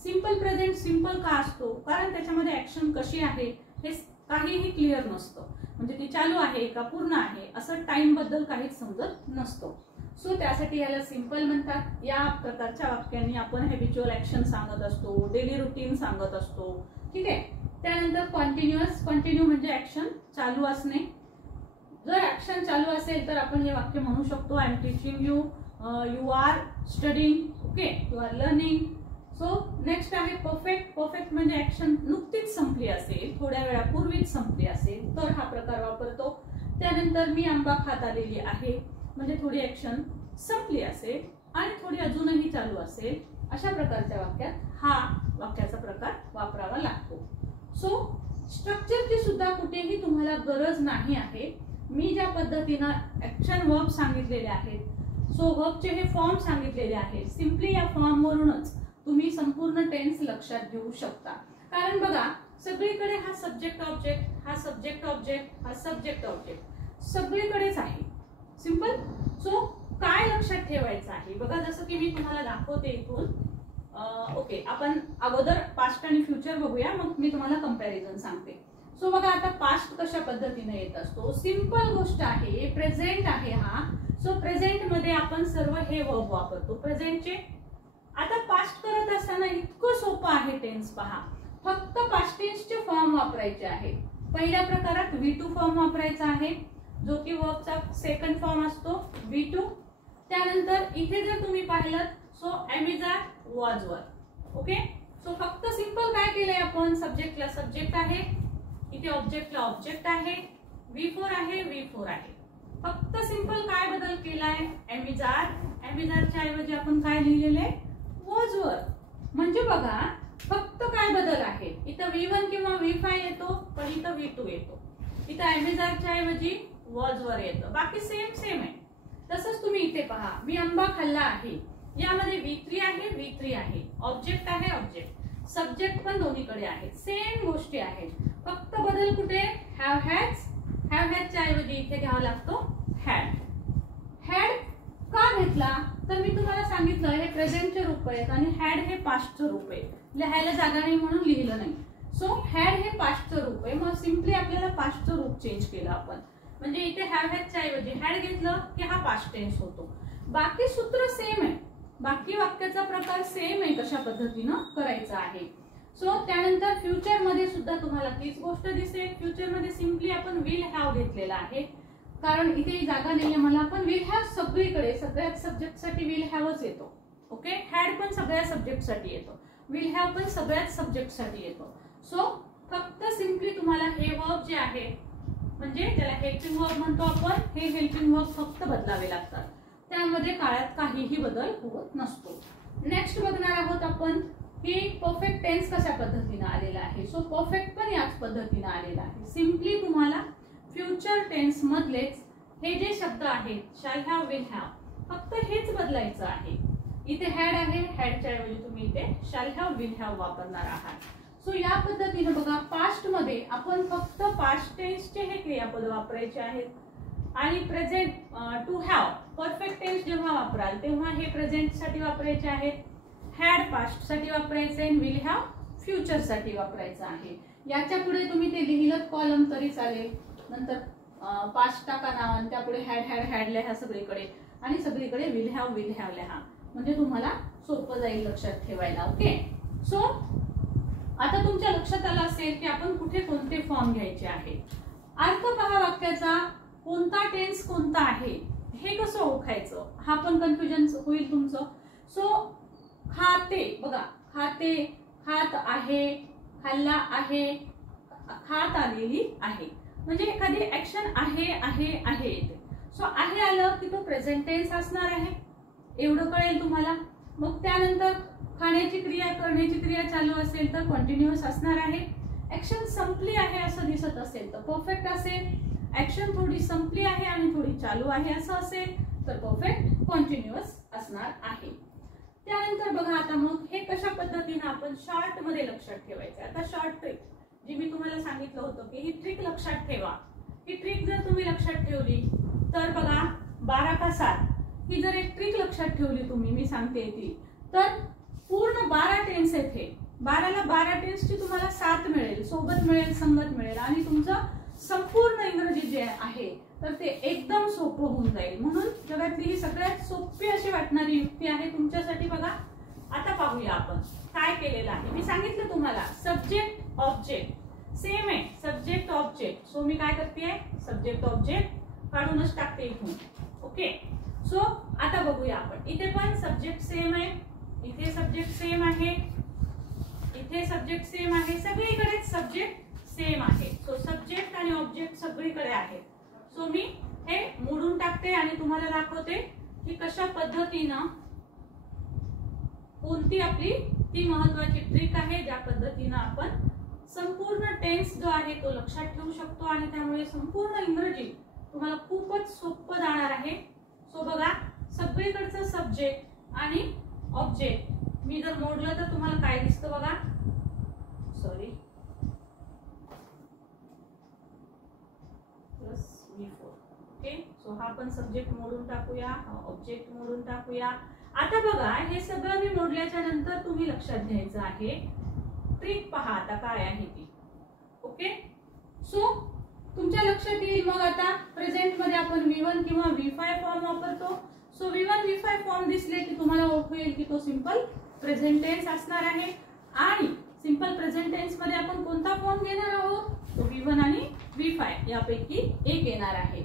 सिंपल प्रेझेंट सिंपल का असतो, कारण त्याच्यामध्ये ऍक्शन कशी आहे हे काहीही क्लिअर नसतं, म्हणजे ती चालू आहे का पूर्ण आहे असं टाइम बद्दल काहीच समजत नसतो. सो त्यासाठी याला सिंपल म्हणतात. या प्रकारच्या वाक्यांनी आपण हॅबिच्युअल ऍक्शन सांगत असतो, डेली रुटीन सांगत असतो. ठीक आहे. त्यानंतर कॉन्टिन्युअस, कंटिन्यू म्हणजे ऍक्शन चालू असणे. जर ऍक्शन चालू असेल तर आपण हे वाक्य म्हणू शकतो I am teaching you, you are studying, okay, you are learning. So next आहे परफेक्ट. परफेक्ट म्हणजे ऍक्शन नुकतीच संपली असेल, थोड्या वेळापूर्वीच संपली असेल तर हा प्रकार वापरतो. त्यानंतर मी आंबा खात आलेली आहे म्हणजे थोडी ऍक्शन संपली असेल आणि थोडी अजूनही चालू असेल, अशा प्रकारच्या वाक्यात हा वाक्याचा प्रकार वापरावा लागतो. सो स्ट्रक्चरची सुद्धा कुठेही तुम्हाला गरज नाही आहे. मी ज्या पद्धतीनं ऍक्शन वर्ब सांगितलेले आहेत, सो वर्बचे हे फॉर्म सांगितलेले आहेत, सिम्पली या फॉर्म वरूनच तुम्ही संपूर्ण टेन्स लक्षात घेऊ शकता. कारण बघा सगळीकडे हा सब्जेक्ट ऑब्जेक्ट, हा सब्जेक्ट ऑब्जेक्ट, हा सब्जेक्ट ऑब्जेक्ट सगळीकडेच आहे. सिंपल. सो काय लक्षात ठेवायचं आहे बघा, जसं की मी तुम्हाला दाखवते इथून. ओके, आपण अगोदर पास्ट आणि फ्युचर बघूया, मग मी तुम्हाला कंपॅरिझन सांगते. सो बघा आता पास्ट कशा पद्धतीने येत असतो, सिंपल गोष्ट आहे, प्रेझेंट आहे हा. सो प्रेझेंट मध्ये आपण सर्व हे वर्ब वापरतो प्रेझेंटचे. आता पास्ट करत असताना इतकं सोपं आहे टेन्स पहा, फक्त पास्ट टेन्सचे फॉर्म वापरायचे आहे. पहिल्या प्रकारात V2 फॉर्म वापरायचा आहे, जो की वर्बचा सेकंड फॉर्म असतो V2. त्यानंतर इथे जर तुम्ही पाहिलं so am is are was वर. ओके, सो फक्त सिंपल काय केलंय आपण, सब्जेक्टला सब्जेक्ट आहे, इथे ऑब्जेक्टला ऑब्जेक्ट आहे, V4 आहे, V4 आहे. फक्त सिंपल काय बदल केलाय, एम इज आरच्या ऐवजी आपण काय लिहिलेले वॉज वर. म्हणजे बघा फक्त काय बदल आहे, इथं V1 किंवा V5 येतो पण इथं V2 येतो, इथं एम इज आरच्या ऐवजी वॉज वर येतं, बाकी सेम आहे. तसंच तुम्ही इथे पहा, मी आंबा खाल्ला आहे, यामध्ये V3 आहे, V3 आहे, ऑब्जेक्ट आहे, ऑब्जेक्ट, सब्जेक्ट पण दोन्हीकडे आहे, सेम गोष्टी आहेत. फक्त बदल कुठे, हॅव हॅजच्या ऐवजी इथे घ्यावा लागतो हॅड. हॅड का घेतला तर मी तुम्हाला सांगितलं हे प्रेझेंटचे रूप आहेत आणि हॅड हे पास्टचं रूप आहे, लिहायला जागा नाही म्हणून लिहिलं नाही. सो हॅड हे पास्टचं रूप आहे, मग सिम्पली आपल्याला पास्टचं रूप चेंज केलं आपण, म्हणजे इथे हॅव हॅजच्या ऐवजी हॅड घेतलं की हा पास्ट टेन्स होतो. बाकी सूत्र सेम आहे, बाकी वाक्याचा प्रकार सेम आहे, कशा पद्धतीनं करायचं आहे. सो त्यानंतर फ्युचर मध्ये सुद्धा तुम्हाला तीच गोष्ट दिसेल. फ्युचर मध्ये सिम्पली आपण विल हॅव घेतलेला आहे, कारण इथे जागा नाहीये मला, पण विल हॅव सगळीकडे सगळ्याच सब्जेक्ट साठी विल हॅवच येतो. ओके, हॅड पण सगळ्या सब्जेक्ट साठी येतो, विल हॅव पण सगळ्याच सब्जेक्ट साठी येतो. सो फक्त सिम्पली तुम्हाला हे वर्ब जे आहे, म्हणजे त्याला हेल्पिंग वर्ब म्हणतो आपण, हे हेल्पिंग वर्ब फक्त बदलावे लागतात, त्यामध्ये काळात काहीही बदल होत नसतो. नेक्स्ट बघणार आहोत आपण की परफेक्ट टेन्स कशा पद्धतीने आलेला आहे. सो परफेक्ट पण याच पद्धतीने आलेला आहे. सिम्पली तुम्हाला फ्युचर टेन्स मधलेच हे जे शब्द आहेत, शॅल हॅव, विल हॅव, फक्त हेच बदलायचं आहे. इथे हॅड आहे, हॅडच्या ऐवजी तुम्ही इथे शॅल हॅव, विल हॅव वापरणार आहात. सो या पद्धतीने बघा, पास्ट मध्ये आपण फक्त पास्ट टेन्सचे हे क्रियापद वापरायचे आहेत आणि present to have perfect tense जेव्हा वापराल तेव्हा हे प्रेझेंट साठी वापरायचे आहेत, हॅड पास्ट साठी वापरायचे, विल हॅव फ्युचर साठी वापरायचं आहे. याच्या पुढे तुम्ही ते लिहिलं कॉलम तरी चालेल, नंतर पास्ट टाका नाव आणि त्यापुढे हॅड लिहा सगळीकडे, आणि सगळीकडे विल हॅव लिहा, म्हणजे तुम्हाला सोपं जाईल लक्षात ठेवायला. ओके. सो आता तुमच्या लक्षात आलं असेल की आपण कुठे कोणते फॉर्म घ्यायचे आहे. अर्थ पहा वाक्याचा, कोणता टेन्स कोणता आहे हे कसं ओळखायचं, हा पण कन्फ्युजन होईल तुमचं. सो खाते बघा, खाते, खात आहे, खाल्ला आहे, खात आलेली आहे, म्हणजे एखादी ऍक्शन आहे. सो आहे आलं की तो प्रेझेंट टेन्स असणार आहे, एवढं कळेल तुम्हाला. मग त्यानंतर खाण्याची क्रिया करण्याची क्रिया चालू असेल तर कंटिन्युअस असणार आहे. ऍक्शन संपली आहे असं दिसत असेल तर परफेक्ट असेल. ऍक्शन थोडी संपली आहे आणि थोडी चालू आहे असं असेल तर परफेक्ट कंटिन्युअस असणार आहे. त्यानंतर बघा आता मग हे कशा पद्धतीने आपण शॉर्ट मध्ये लक्षात ठेवायचं. आता शॉर्ट ट्रिक जी मी तुम्हाला सांगितलं होतं की ही ट्रिक लक्षात ठेवा. ही ट्रिक जर तुम्ही लक्षात ठेवली तर बघा 12 का 7 ही जर एक ट्रिक लक्षात ठेवली तुम्ही, मी सांगते ती, तर पूर्ण 12 टेन्स येथे 12ला 12 टेन्सची तुम्हाला 7 मिळेल, सोबत मिळेल, संगत मिळेल, आणि तुमचं संपूर्ण इंग्रजी जे आहे तर ते एकदम सोपं होऊन जाईल. म्हणून जगातली ही सगळ्यात सोपी अशी वाटणारी युक्ती आहे तुमच्यासाठी. बघा आता पाहूया आपण काय केलेलं आहे. मी सांगितलं तुम्हाला सब्जेक्ट ऑब्जेक्ट सेम आहे, सब्जेक्ट ऑब्जेक्ट. सो मी काय करते, सब्जेक्ट ऑब्जेक्ट काढूनच टाकते इथून. ओके. सो आता बघूया आपण, इथे पण सब्जेक्ट सेम आहे, इथे सब्जेक्ट सेम आहे, इथे सब्जेक्ट सेम आहे, सगळीकडे सब्जेक्ट सेम आहे. सो सब्जेक्ट आणि ऑब्जेक्ट सगळीकडे आहे. सो मी हे मोडून टाकते आणि तुम्हाला दाखवते की कशा पद्धतीनं कोणती आपली ती महत्वाची ट्रिक आहे ज्या पद्धतीनं आपण संपूर्ण टेन्स जो आहे तो लक्षात ठेवू शकतो आणि त्यामुळे संपूर्ण इंग्रजी तुम्हाला खूपच सोपं जाणार आहे. सो बघा सगळीकडचं सब्जेक्ट आणि ऑब्जेक्ट मी जर मोडलं तर तुम्हाला काय दिसतं बघा, सॉरी V4. ओके. सो हा पण सब्जेक्ट मोडून टाकूया, हा ऑब्जेक्ट मोडून टाकूया. आता बघा हे सगळं मी मोडल्याच्या नंतर तुम्ही लक्षात घ्यायचं आहे ट्रिक. पहा आता काय आहे ती. ओके. सो तुमच्या लक्षात येईल मग आता प्रेझेंट मध्ये आपण V1 किंवा V5 फॉर्म वापरतो. सो V1 V5 फॉर्म दिसले की तुम्हाला ओळखू येईल की तो सिंपल प्रेझेंट टेन्स असणार आहे. आणि सिंपल प्रेझेंट टेन्स मध्ये आपण कोणता फॉर्म घेणार आहोत, तो V1 आणि V5 यापैकी एक येणार आहे.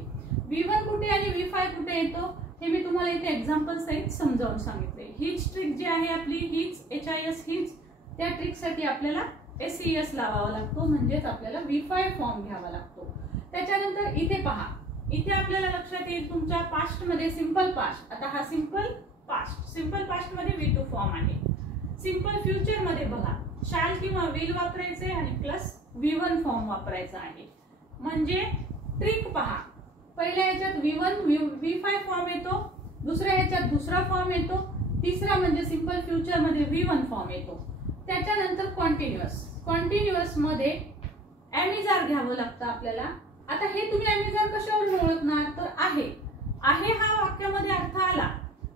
V1 कुठे आणि V5 कुठे येतो हे मी तुम्हाला इथे एक्झाम्पल सहित समजावून सांगितले. हीच ट्रिक जी आहे आपली, हीच HIS हीच, त्या ट्रिक साठी आपल्याला SES लावावा लागतो, म्हणजेच आपल्याला V5 फॉर्म घ्यावा लागतो. त्याच्यानंतर इथे पहा, इथे आपल्याला लक्षात येईल तुमच्या पास्ट मध्ये सिंपल पास्ट. आता हा सिंपल पास्ट मध्ये V2 फॉर्म आहे. सिंपल फ्युचर मध्ये बघा शॅल किंवा विल वापरायचे आणि प्लस V1 फॉर्म वापरायचा आहे. म्हणजे ट्रिक पहा, पहिल्या ह्याच्यात V5 फॉर्म येतो, दुसऱ्या ह्याच्यात दुसरा फॉर्म येतो, तिसरा म्हणजे सिंपल फ्युचर मध्ये V1 फॉर्म येतो. त्याच्यानंतर कॉन्टिन्युअस मध्ये एमिजार घ्यावं लागतं आपल्याला. आता हे तुम्ही एमिजार कशावरून ओळखणार, तर आहे हा वाक्यामध्ये अर्थ आला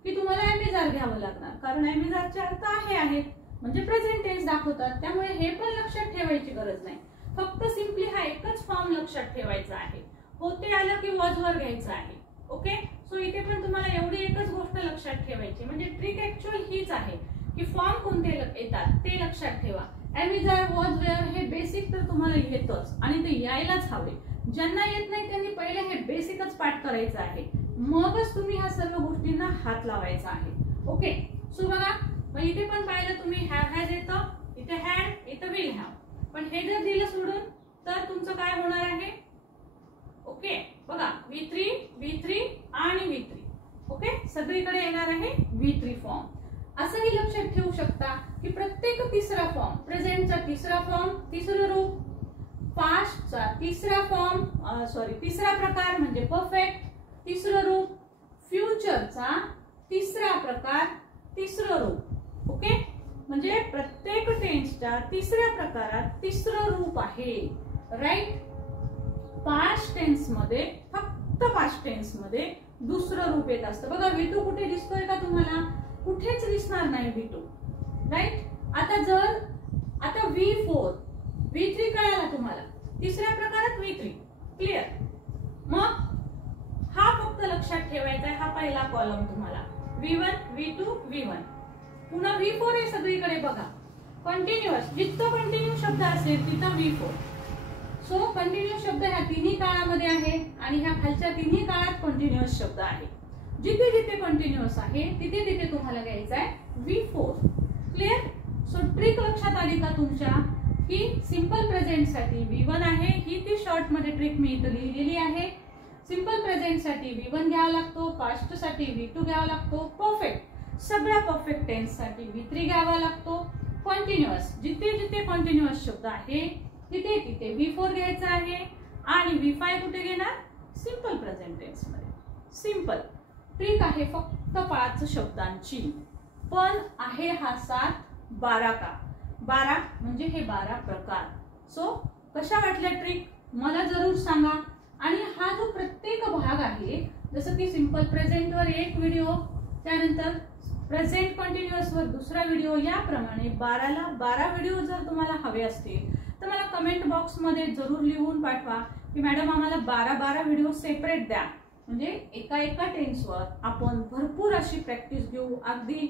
की तुम्हाला एमिजार घ्यावं लागणार, कारण एमिजारचे अर्थ आहेत म्हणजे प्रेझेंट टेन्स दाखवतात. त्यामुळे हे पण लक्षात ठेवायची गरज नाही, फक्त सिंपली हा एकच फॉर्म लक्षात ठेवायचा आहे. होते आलं की वॉज वर घ्यायचं आहे. ओके. सो इथे पण तुम्हाला एवढी एकच गोष्ट लक्षात ठेवायची, म्हणजे ट्रिक ऍक्च्युअल हीच आहे की फॉर्म कोणते येतात ते लक्षात ठेवा. एमिजार, वॉज, वेअर हे बेसिक तर तुम्हाला येतच आणि ते यायलाच हवे. ज्यांना येत नाही त्यांनी पहिले हे बेसिकच पाठ करायचं आहे, मगच तुम्ही ह्या सर्व गोष्टींना हात लावायचा आहे. ओके. सो बघा मग इथे पण पाहिलं तुम्ही हॅज येतं, इथे हॅड, इथं विल हॅव. पण हे जर दिलं सोडून तर तुमचं काय होणार आहे. ओके. बघा V3 आणि V3. ओके. सगळीकडे येणार आहे V3 फॉर्म. असंही लक्षात ठेवू शकता की प्रत्येक तिसरा फॉर्म, प्रेझेंटचा तिसरा फॉर्म तिसरं रूप, पास्टचा तिसरा फॉर्म तिसरा प्रकार म्हणजे परफेक्ट तिसरं रूप, फ्युचरचा तिसरा प्रकार तिसरं रूप. ओके. म्हणजे प्रत्येक टेन्सच्या तिसऱ्या प्रकारात तिसरं रूप आहे. राईट. पास्ट टेन्स मध्ये फक्त पास्ट टेन्स मध्ये दुसरं रूप येत असतं. बघा V2 कुठे दिसतोय का तुम्हाला, कुठेच दिसणार नाही V2. राईट. आता V4 V3 कळाला तुम्हाला. तिसऱ्या प्रकारात V3 क्लिअर. मग हा फक्त लक्षात ठेवायचा आहे, हा पहिला कॉलम तुम्हाला V1 V2 V1. पुन्हा V4 आहे सगळीकडे बघा. कंटिन्युअस, जिथं कंटिन्यू शब्द असेल तिथं V4. सो कंटिन्युअस शब्द ह्या तिन्ही काळामध्ये आहे आणि ह्या खालच्या तिन्ही काळात कंटिन्युअस शब्द आहे. जिथे जिथे कंटिन्युअस आहे तिथे तिथे तुम्हाला घ्यायचा आहे V4. क्लिअर. सो ट्रिक लक्षात आली का तुमच्या, की सिंपल प्रेझेंट साठी V1 आहे. ही ती शॉर्ट मध्ये ट्रिक मी इथं लिहिलेली आहे. सिंपल प्रेझेंट साठी V1 घ्यावा लागतो, पास्ट साठी V2 घ्यावा लागतो, परफेक्ट सगळ्या परफेक्ट टेन्स साठी V3 घ्यावा लागतो. कंटिन्युअस जिथे जिथे कंटिन्युअस शब्द आहे तिथे तिथे V4 घ्यायचा आहे. आणि V5 कुठे घेणार, सिंपल प्रेझेंट टेन्स मध्ये. सिंपल ट्रिक आहे फक्त 5 शब्दांची, पण आहे हा 7-12 का. 12 म्हणजे हे 12 प्रकार. सो कशा वाटल्या ट्रिक मला जरूर सांगा. आणि हा जो प्रत्येक भाग आहे, जसं की सिंपल प्रेझेंट वर एक व्हिडिओ, त्यानंतर प्रेझेंट कंटिन्युअस वर दुसरा व्हिडिओ, याप्रमाणे 12ला 12 व्हिडिओ जर तुम्हाला हवे असतील तर मला कमेंट बॉक्स मध्ये जरूर लिहून पाठवा की मॅडम आम्हाला 12 व्हिडिओ सेपरेट द्या. म्हणजे एका टेन्सवर आपण भरपूर अशी प्रॅक्टिस घेऊ. अगदी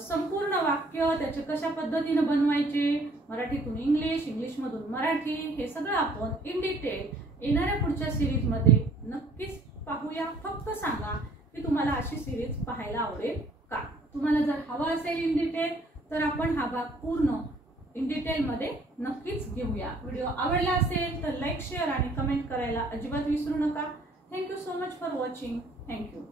संपूर्ण वाक्य त्याचे कशा पद्धतीने बनवायचे, मराठीतून इंग्लिश, इंग्लिशमधून मराठी, हे सगळं आपण इन डिटेल येणाऱ्या पुढच्या सिरीज मध्ये नक्कीच पाहूया. फक्त सांगा की तुम्हाला अशी सिरीज पाहायला आवडेल का. तुम्हाला जर हवा असेल इन डिटेल तर आपण हा भाग पूर्ण इन डिटेल मध्ये नक्कीच घेऊया. व्हिडिओ आवडला असेल तर लाईक, शेअर आणि कमेंट करायला अजिबात विसरू नका. Thank you so much for watching. Thank you.